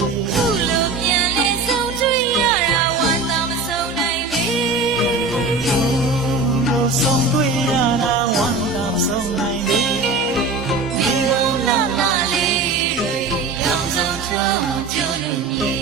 ခုလိုပြန်လဲဆုံးတွေ့ရတာဝမ်းသာမဆုံးနိုင်လေလို့ဆုံးတွေ့ရတာဝမ်းသာမဆုံးနိုင်လေမိဘလာလာလေးတွေရောင်စုံထွန်းကျွန်းနေ